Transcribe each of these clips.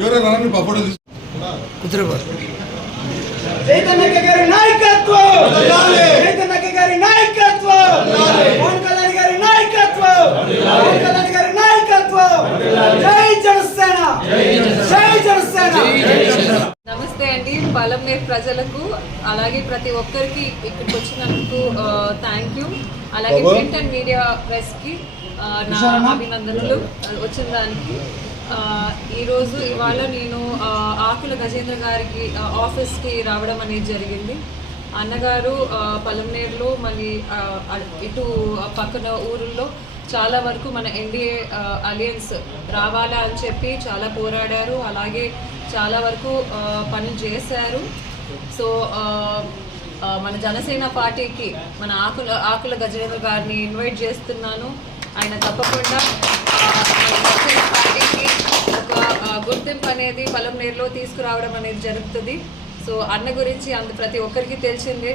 ఎవరైనా ఫోటో కుదురుబా చైతన్య గారి నాయకత్వం, చైతన్య గారి నాయకత్వం, పవన్ కళ్యాణ్ గారి నాయకత్వం, పవన్ కళ్యాణ్ గారి నాయకత్వం. జై జనసేన, జై జనసేన. నమస్తే అండి. పలమనేరు ప్రజలకు అలాగే ప్రతి ఒక్కరికి ఇక్కడికి వచ్చినందుకు థ్యాంక్ యూ. అలాగే ప్రింట్ అండ్ మీడియా ప్రెస్ కి నా అభినందనలు వచ్చిన దానికి. ఇవాళ నేను ఆకుల గజేంద్ర గారికి ఆఫీస్కి రావడం అనేది జరిగింది. అన్నగారు పలమనేరులో మళ్ళీ ఇటు పక్కన ఊరుల్లో చాలా వరకు మన ఎన్డీఏ అలయన్స్ రావాలా అని చెప్పి చాలా పోరాడారు. అలాగే చాలా వరకు పనులు చేశారు. సో మన జనసేన పార్టీకి మన ఆకుల గజేంద్ర గారిని ఇన్వైట్ చేస్తున్నాను. ఆయన తప్పకుండా జనసేన పార్టీకి ఒక గుర్తింపు అనేది పలమనేరులో తీసుకురావడం అనేది జరుగుతుంది. సో అన్న గురించి ప్రతి ఒక్కరికి తెలిసిందే.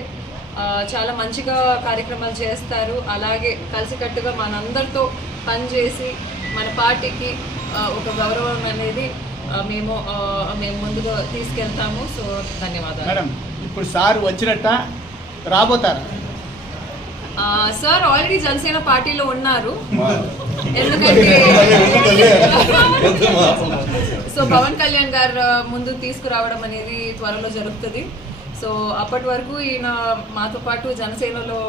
చాలా మంచిగా కార్యక్రమాలు చేస్తారు. అలాగే కలిసికట్టుగా మనందరితో పనిచేసి మన పార్టీకి ఒక గౌరవం అనేది మేము ముందుగా తీసుకెళ్తాము. సో ధన్యవాదాలు మేడం. ఇప్పుడు సార్ వచ్చినట్ట రాబోతారు? సార్ ఆల్రెడీ జనసేన పార్టీలో ఉన్నారు. ఎందుకంటే సో పవన్ కళ్యాణ్ గారు ముందు తీసుకురావడం అనేది త్వరలో జరుగుతుంది. సో అప్పటి వరకు ఈయన మాతో పాటు జనసేనలో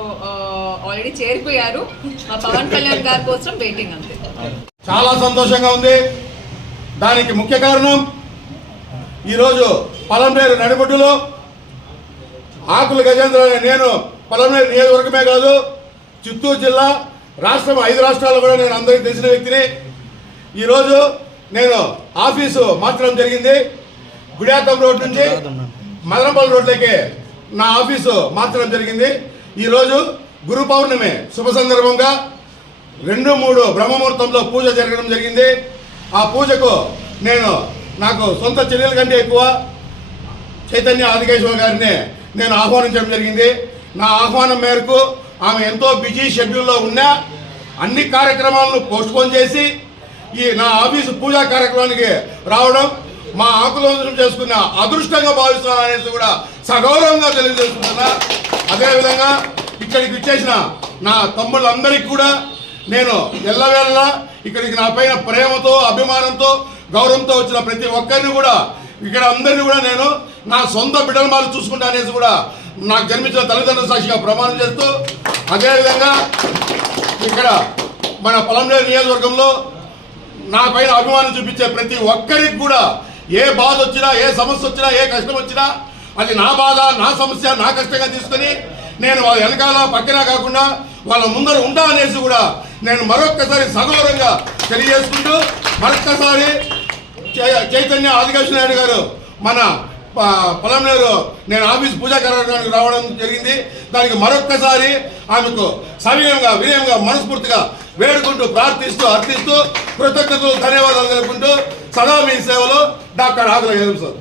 ఆల్రెడీ చేరిపోయారు. పవన్ కళ్యాణ్ గారి కోసం వెయిటింగ్ అంతే. చాలా సంతోషంగా ఉంది. దానికి ముఖ్య కారణం ఈరోజు పలమనేరు నడిబొడ్డులో ఆకుల గజేంద్ర నేను పలమనేరు నియోజకవర్గమే కాదు, చిత్తూరు జిల్లా, రాష్ట్రం 5 రాష్ట్రాల్లో కూడా నేను అందరికీ తెలిసిన వ్యక్తిని. ఈరోజు నేను ఆఫీసు మార్చడం జరిగింది. గుడియాతం రోడ్ నుంచి మదనపల్లి రోడ్లకి నా ఆఫీసు మార్చడం జరిగింది. ఈరోజు గురు పౌర్ణమి శుభ సందర్భంగా 2-3 బ్రహ్మముహూర్తంలో పూజ జరగడం జరిగింది. ఆ పూజకు నాకు సొంత చెల్లెల కంటే ఎక్కువ చైతన్య ఆదికేశ్వర గారిని నేను ఆహ్వానించడం జరిగింది. నా ఆహ్వానం మేరకు ఆమె ఎంతో బిజీ షెడ్యూల్లో ఉన్నా అన్ని కార్యక్రమాలను పోస్ట్పోన్ చేసి నా ఆఫీసు పూజా కార్యక్రమానికి రావడం మా ఆకులందరం చేసుకున్న అదృష్టంగా భావిస్తున్నాను అనేసి కూడా సగౌరవంగా తెలియజేసుకుంటున్నా. అదేవిధంగా ఇక్కడికి విచ్చేసిన నా తమ్ముళ్ళందరికీ కూడా నేను ఎల్లవేళలా ఇక్కడికి నా పైన ప్రేమతో, అభిమానంతో, గౌరవంతో వచ్చిన ప్రతి ఒక్కరిని కూడా ఇక్కడ అందరినీ కూడా నేను నా సొంత బిడ్డల మాలు చూసుకుంటా అనేసి కూడా నాకు జన్మించిన తల్లిదండ్రుల సాక్షిగా ప్రమాణం చేస్తూ, అదేవిధంగా ఇక్కడ మన పలమనేరు నియోజకవర్గంలో నా పైన అభిమానం చూపించే ప్రతి ఒక్కరికి కూడా ఏ బాధ వచ్చినా, ఏ సమస్య వచ్చినా, ఏ కష్టం వచ్చినా అది నా బాధ, నా సమస్య, నా కష్టంగా తీసుకుని నేను వాళ్ళ వెనకాల పక్కన కాకుండా వాళ్ళ ముందర ఉంటా అనేసి కూడా నేను మరొక్కసారి సగౌరవంగా తెలియజేసుకుంటూ, మరొక్కసారి చైతన్య ఆదికేశ్వర నాయుడు గారు మన పలమనేరు నేను ఆఫీస్ పూజా కార్యక్రమానికి రావడం జరిగింది. దానికి మరొక్కసారి ఆమెకు వినయంగా మనస్ఫూర్తిగా వేడుకుంటూ, ప్రార్థిస్తూ, అర్థిస్తూ, కృతజ్ఞతలు, ధన్యవాదాలు తెలుపుకుంటూ సదా మీ సేవలో డాక్టర్ ఆకుల గజేంద్ర సార్.